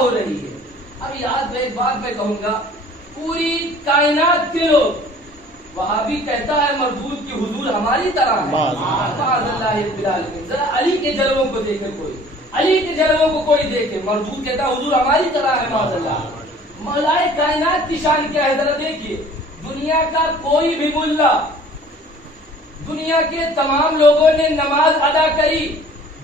ہو رہی ہے. اب یاد میں ایک بات میں کہوں گا, پوری کائنات کے لوگ, وہابی کہتا ہے مردود کی حضور ہماری طرح ہے. معاذ اللہ رب العالمین. ذرا علی کے جلووں کو دیکھے کوئی, علی کے جلووں کو کوئی دیکھے, مردود کہتا ہے حضور ہماری طرح ہے. معاذ اللہ. مولائے کائنات کی شان کیا ہے ذرا دیکھیے. دنیا کا کوئی بھی ملا, دنیا کے تمام لوگوں نے نماز ادا کری,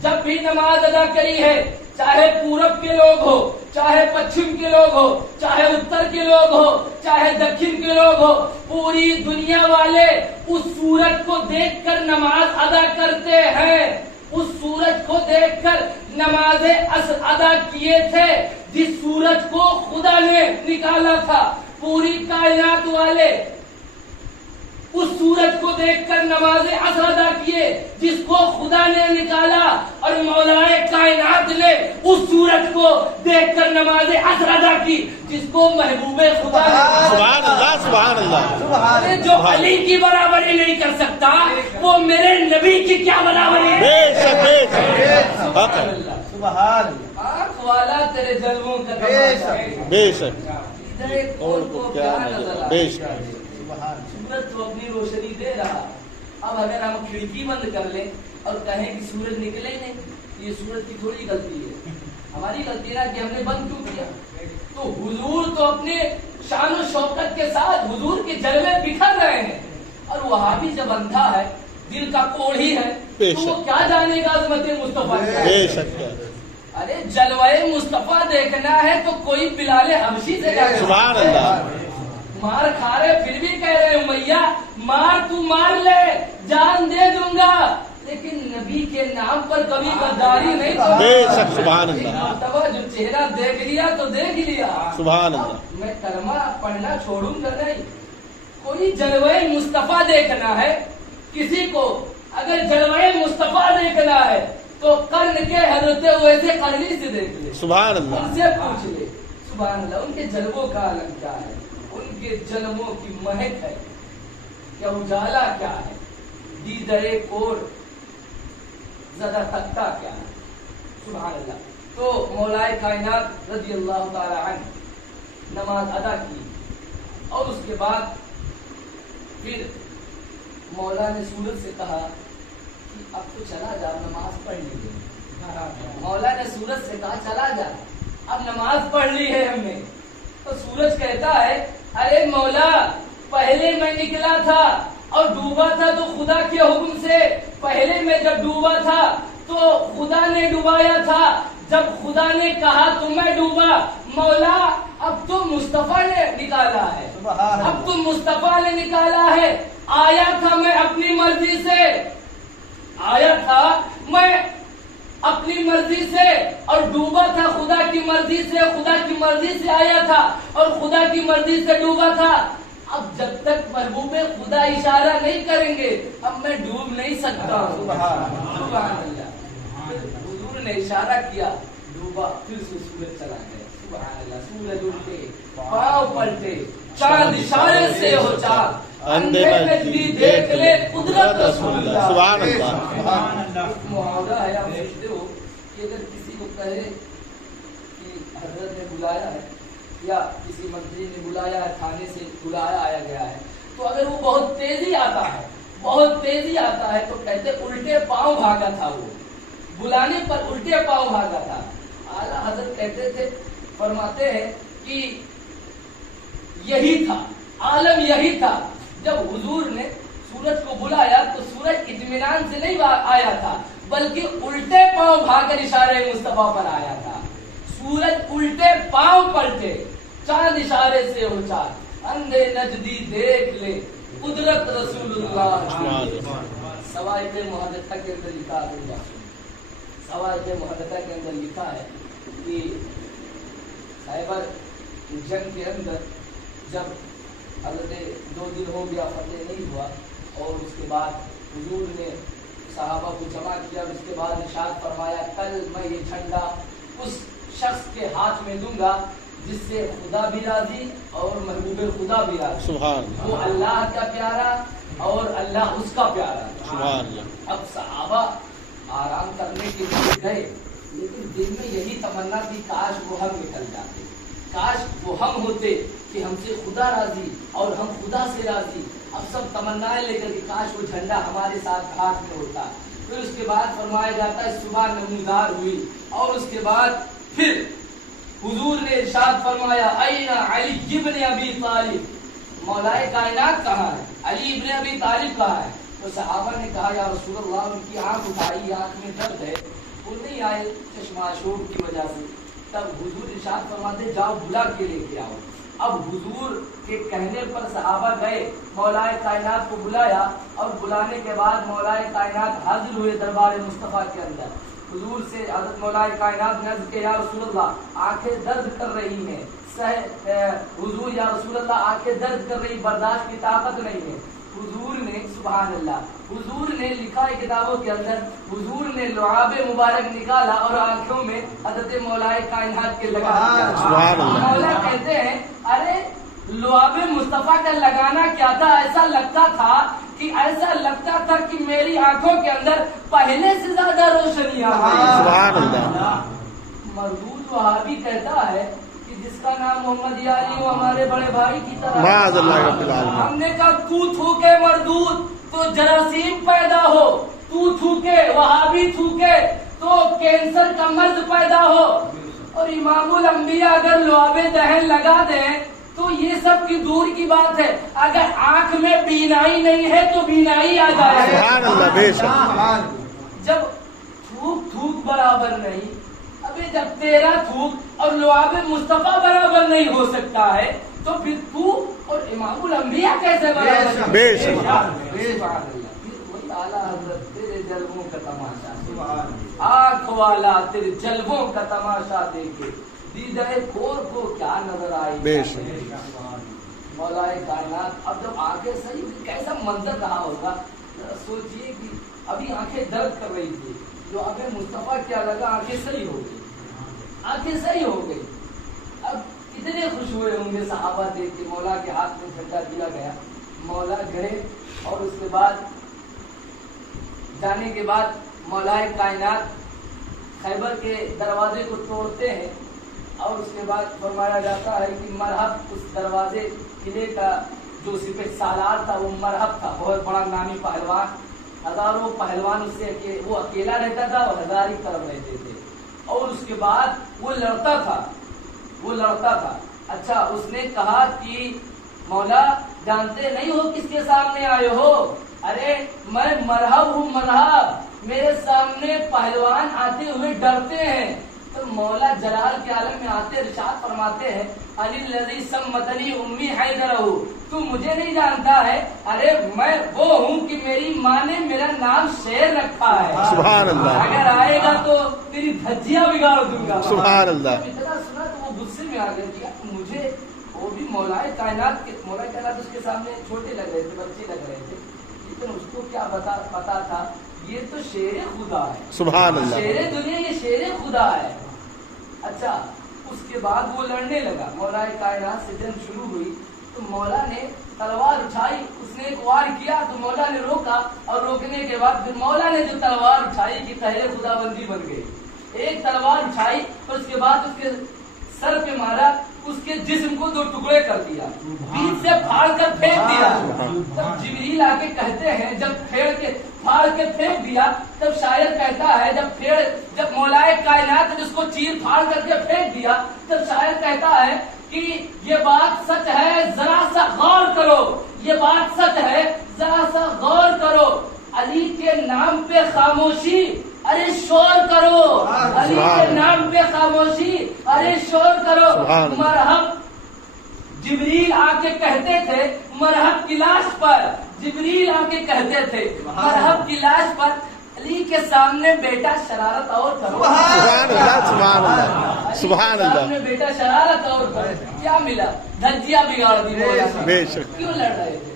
جب بھی نماز ادا کری ہے, چاہے پورب کے لوگ ہو, چاہے پچھم کے لوگ ہو, چاہے اتر کے لوگ ہو, چاہے دکھن کے لوگ ہو, پوری دنیا والے اس سورج کو دیکھ کر نماز ادا کرتے ہیں. اس سورج کو دیکھ کر نماز عصر ادا کیے تھے جس سورج کو خدا نے نکالا تھا. پوری کائنات والے اس سورج کو دیکھ کر نماز عصر ادا کیے جس کو خدا نے نکالا, اور مولائے کائنات نے اس سورج کو دیکھ کر نماز عصر ادا کی جس کو محبوب خدا نے. سبحان اللہ, سبحان اللہ. جو علی کی برابری نہیں کر سکتا وہ میرے نبی کی کیا برابری ہے. بے شک, بے شک, سبحان. آنکھ والا تیرے جلووں کا بے شک, اور کو کیا نظر آ بے شک. سورج تو اپنی روشنی دے رہا. اب اگر ہم کھڑکی بند کر لیں اور کہیں کہ سورج نکلے ہی نہیں, یہ سورج کی تھوڑی غلطی ہے, ہماری غلطی ہے کہ ہم نے بند کیوں کیا. تو حضور تو اپنے شان و شوکت کے ساتھ حضور کے جلوے بکھر رہے ہیں, اور وہابی جب اندھا ہے, دل کا کوڑھی ہے, تو وہ کیا جانے گا عظمت مصطفیٰ. بے شک. ارے جلوے مصطفیٰ دیکھنا ہے تو کوئی بلال حبشی سے جا. سبحان اللہ. مار کھا رہے پھر بھی کہہ رہے میاں مار, تو مار لے, جان دے دوں گا, لیکن نبی کے نام پر کبھی غداری نہیں. بے شک, سبحان اللہ. مرتبہ جو چہرہ دیکھ لیا تو دیکھ لیا. سبحان اللہ. میں کلمہ پڑھنا چھوڑوں گا نہیں. کوئی جلوے مصطفیٰ دیکھنا ہے کسی کو, اگر جلوے مصطفیٰ دیکھنا ہے تو قرن کے حضرت ویسے قرنی سے دیکھ لے. سبحان اللہ. ان سے پوچھ لے. سبحان اللہ. ان کے جلووں کا عالم کیا ہے, ان کے جلووں کی مہک ہے کیا, اجالا کیا ہے, دیدرے کوڑ زدہ تختہ کیا ہے. سبحان اللہ. تو مولائے کائنات رضی اللہ تعالی عنہ نماز ادا کی, اور اس کے بعد پھر مولا نے سورج سے کہا کہ اب تو چلا جا, نماز پڑھ لی. مولا نے سورج سے کہا چلا جا, اب نماز پڑھ لی ہے ہم نے. تو سورج کہتا ہے ارے مولا, پہلے میں نکلا تھا اور ڈوبا تھا تو خدا کے حکم سے, پہلے میں جب ڈوبا تھا تو خدا نے ڈوبایا تھا, جب خدا نے کہا تو میں ڈوبا. مولا اب تو مصطفیٰ نے نکالا ہے, اب تو مصطفیٰ نے نکالا ہے. آیا تھا میں اپنی مرضی سے, آیا تھا میں اپنی مرضی سے, اور ڈوبا تھا خدا کی مرضی سے, خدا کی مرضی سے آیا تھا اور خدا کی مرضی سے ڈوبا تھا. اب جب تک محبوب خدا اشارہ نہیں کریں گے اب میں ڈوب نہیں سکتا. سبحان اللہ. حضور نے اشارہ کیا, ڈوبا, پھر سے سورج چلا گیا. سبحان اللہ. سورج اٹھے, پاؤں پلٹے, چاند اشارے سے ہو چاند, اندھے نجلی دیکھ لے قدرت رسول اللہ. سبحان اللہ. سبحان اللہ. محاورہ ہے, آپ سمجھتے ہو کہ اگر کسی کو کہے کہ حضرت نے بلایا ہے یا کسی منتری نے بلایا ہے, تھانے سے بلایا آیا گیا ہے, تو اگر وہ بہت تیزی آتا ہے, بہت تیزی آتا ہے, تو کہتے الٹے پاؤں بھاگا تھا, وہ بلانے پر الٹے پاؤں بھاگا تھا. اعلیٰ حضرت کہتے تھے, فرماتے ہیں کہ یہی تھا عالم, یہی تھا. جب حضور نے سورج کو بلایا تو سورج اطمینان سے نہیں آیا تھا, بلکہ الٹے پاؤں بھاگ کر اشارے مصطفیٰ پر آیا تھا. سورج الٹے پاؤں پلٹے, چاند اشارے سے ہو چاند, اندھے نجدی دیکھ لے قدرت رسول اللہ. سوائے محدثہ کے اندر لکھا ہے, سوائے محدثہ کے اندر لکھا ہے کہ خیبر جنگ کے اندر جب حضرت 2 دن ہو گیا فتح نہیں ہوا, اور اس کے بعد حضور نے صحابہ کو جمع کیا, اور اس کے بعد ارشاد فرمایا کل میں یہ جھنڈا اس شخص کے ہاتھ میں دوں گا جس سے خدا بھی راضی اور محبوب خدا بھی راضی. وہ اللہ کا پیارا اور اللہ اس کا پیارا. سبحان اللہ. اب صحابہ آرام کرنے کے لیے گئے, لیکن دل میں یہی تمنا تھی کاش وہ ہم نکل جاتے، کاش وہ ہم ہوتے کہ ہم سے خدا راضی اور ہم خدا سے راضی۔ اب سب تمنائیں لے کر کہ کاش وہ جھنڈا ہمارے ساتھ گھاٹ میں ہوتا۔ پھر اس کے بعد فرمایا جاتا ہے صبح نمودار ہوئی، اور اس کے بعد پھر حضور نے ارشاد فرمایا این علی ابن ابی طالب، مولا کائنات کہاں ہے، علی ابن ابی طالب کہاں ہے؟ تو صحابہ نے کہا یا رسول اللہ ان کی آنکھ اٹھائی، آنکھ میں درد ہے، وہ نہیں آئے چشمہ شوب کی وجہ سے۔ تب حضور ارشاد فرماتے جاؤ بلا کے لے کے آؤ۔ اب حضور کے کہنے پر صحابہ گئے، مولا کائنات کو بلایا، اور بلانے کے بعد مولا کائنات حاضر ہوئے دربار مصطفیٰ کے اندر۔ حضور سے حضرت مولا کائنات نے عرض کیا یا رسول اللہ آنکھیں درد کر رہی ہیں، حضور یا رسول اللہ آنکھیں درد کر رہی، برداشت کی طاقت نہیں ہے۔ حضور نے سبحان اللہ، حضور نے لکھا ہے کتابوں کے اندر، حضور نے لعاب مبارک نکالا اور آنکھوں میں حضرت مولا کائنات کے لگا دیا۔ سبحان اللہ۔ مولا کہتے ہیں ارے لعاب مصطفیٰ کا لگانا کیا تھا، ایسا لگتا تھا کہ میری آنکھوں کے اندر پہلے سے زیادہ روشنی آ گئی۔ سبحان اللہ۔ مردود وہابی کہتا ہے کہ جس کا نام محمد علی وہ ہمارے بڑے بھائی کی طرح، معاذ اللہ رب العالمین۔ ہم نے کہا تو تھوکے مردود تو جراثیم پیدا ہو، تو تھوکے وہابی تھوکے تو کینسر کا مرض پیدا ہو، اور امام الانبیاء اگر لعاب دہن لگا دیں تو یہ سب کی دور کی بات ہے، اگر آنکھ میں بینائی نہیں ہے تو بینائی آ جائے۔ سبحان اللہ، بے شک۔ جب تھوک برابر نہیں، ابھی جب تیرا تھوک اور لعاب مصطفیٰ برابر نہیں ہو سکتا ہے تو پھر تو اور امام الانبیاء کیسے برابر؟ بے شک۔ وہی اعلیٰ حضرت تیرے جلووں کا تماشا، آنکھ والا تیرے جلووں کا تماشا دیکھے دیدہ کور کو کیا نظر آئی۔ بے شک۔ مولا کائنات اب جب آنکھیں صحیح ہوئی کیسا منظر رہا ہوگا، سوچئے کہ ابھی آنکھیں درد کر رہی تھی، جو ابھی مصطفیٰ کیا لگا آنکھیں صحیح ہو گئی، آنکھیں صحیح ہو گئی۔ اب کتنے خوش ہوئے ہوں گے صحابہ دیکھ کے مولا کے ہاتھ میں جھنڈا دیا گیا۔ مولا گئے اور اس کے بعد جانے کے بعد مولا کائنات خیبر کے دروازے کو توڑتے ہیں، اور اس کے بعد فرمایا جاتا ہے کہ مرحب، اس دروازے قلعے کا جو سپہ سالار تھا وہ مرحب تھا، بہت بڑا نامی پہلوان، ہزاروں پہلوان اس سے وہ اکیلا رہتا تھا اور ہزار ہی طرف رہتے تھے، اور اس کے بعد وہ لڑتا تھا۔ اچھا اس نے کہا کہ مولا جانتے نہیں ہو کس کے سامنے آئے ہو؟ ارے میں مرحب ہوں، مرحب، میرے سامنے پہلوان آتے ہوئے ڈرتے ہیں۔ تو مولا جلال کے عالم میں آتے ارشاد فرماتے ہیں علی الذی سمتنی امی حیدرہ، تو مجھے نہیں جانتا ہے، ارے میں وہ ہوں کہ میری ماں نے میرا نام شیر رکھا ہے۔ سبحان اللہ۔ اگر آئے گا تو تیری دھجیاں بگاڑ دوں گا۔ سبحان اللہ۔ اتنا سنا تو وہ غصے میں آ گئے کہ مجھے وہ بھی مولا کائنات اس کے سامنے چھوٹے لگ رہے تھے، بچے لگ رہے تھے، لیکن اس کو کیا پتا تھا یہ تو شیر خدا ہے۔ سبحان اللہ۔ شیر دنیا یہ شیر خدا ہے۔ اچھا اس کے بعد وہ لڑنے لگا، مولا کائنات سے جنگ شروع ہوئی تو مولا نے تلوار اٹھائی، اس نے ایک وار کیا تو مولا نے روکا، اور روکنے کے بعد پھر مولا نے جو تلوار اٹھائی کہ قہر خدا بندی بن گئی، ایک تلوار اٹھائی اور اس کے بعد اس کے سر پہ مارا، اس کے جسم کو دو ٹکڑے کر دیا، بیچ سے پھاڑ کر پھینک دیا۔ تب جبریل آ کے کہتے ہیں جب پھاڑ کے پھینک دیا، تب شاعر کہتا ہے جب مولا کائنات نے اس کو چیر پھاڑ کر کے پھینک دیا، تب شاعر کہتا ہے کہ یہ بات سچ ہے ذرا سا غور کرو، یہ بات سچ ہے ذرا سا غور کرو، علی کے نام پہ خاموشی ارے شور کرو، علی کے نام پہ خاموشی ارے شور کرو۔ مرحب جبریل آ کے کہتے تھے مرحب کی لاش پر، جبریل آ کے کہتے تھے مرحب کی لاش پر، علی کے سامنے بیٹا شرارت اور کرو۔ سبحان اللہ، سبحان اللہ، سبحان اللہ۔ سامنے بیٹا شرارت اور کرو، کیا ملا؟ دھجیاں بگاڑ دی مولا سے۔ بے شک۔ کیوں لڑ رہے تھے؟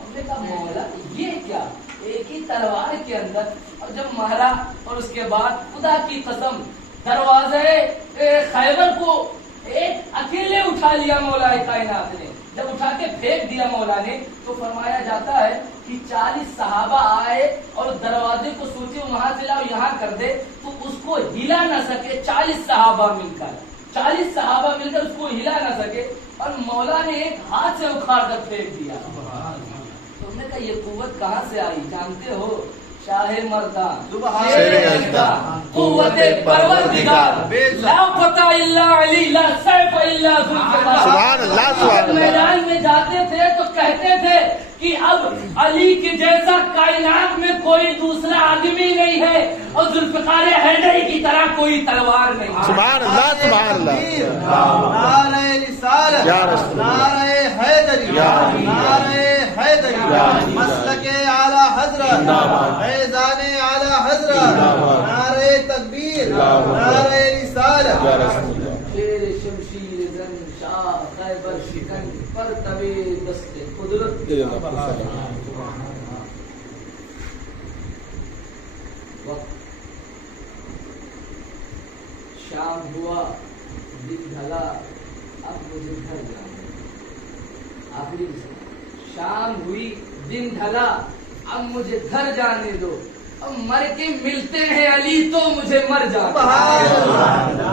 ہم نے کہا مولا یہ کیا، ایک ہی تلوار کے اندر، اور جب مارا اور اس کے بعد خدا کی قسم دروازے خیبر کو ایک اکیلے اٹھا لیا مولا کائنات نے، جب اٹھا کے پھینک دیا مولا نے تو فرمایا جاتا ہے کہ 40 صحابہ آئے اور دروازے کو سوچے وہاں سے لاؤ یہاں کر دے تو اس کو ہلا نہ سکے 40 صحابہ مل کر اس کو ہلا نہ سکے اور مولا نے ایک ہاتھ سے اکھاڑ کر پھینک دیا. تم نے کہا یہ قوت کہاں سے آئی؟ جانتے ہو شاہ مردان قوت پروردگار لا فتح الا علی لا سیف الا ذوالفقار. سبحان اللہ سبحان اللہ. میدان میں جاتے تھے تو کہتے تھے کہ اب علی کے جیسا کائنات میں کوئی دوسرا آدمی نہیں ہے اور ذوالفقار حیدری کی طرح کوئی تلوار نہیں. سبحان اللہ سبحان اللہ. نعرہ رسالت، یا رسول اللہ. نعرہ حیدری، نعرہ حیدری، مسلک اعلی حضرت، فیضان اعلی حضرت، نعرہ تکبیر، نعرہ رسالت. یا رسول اللہ. شیر شمشیر زن شاہ خیبر شکن پر طبے دست قدرت. وقت شام ہوا دن ڈھلا اب مجھے گھر جانا. آخری شام ہوئی دن ڈھلا اب مجھے گھر جانے دو. اب مر کے ملتے ہیں علی تو مجھے مر جانا.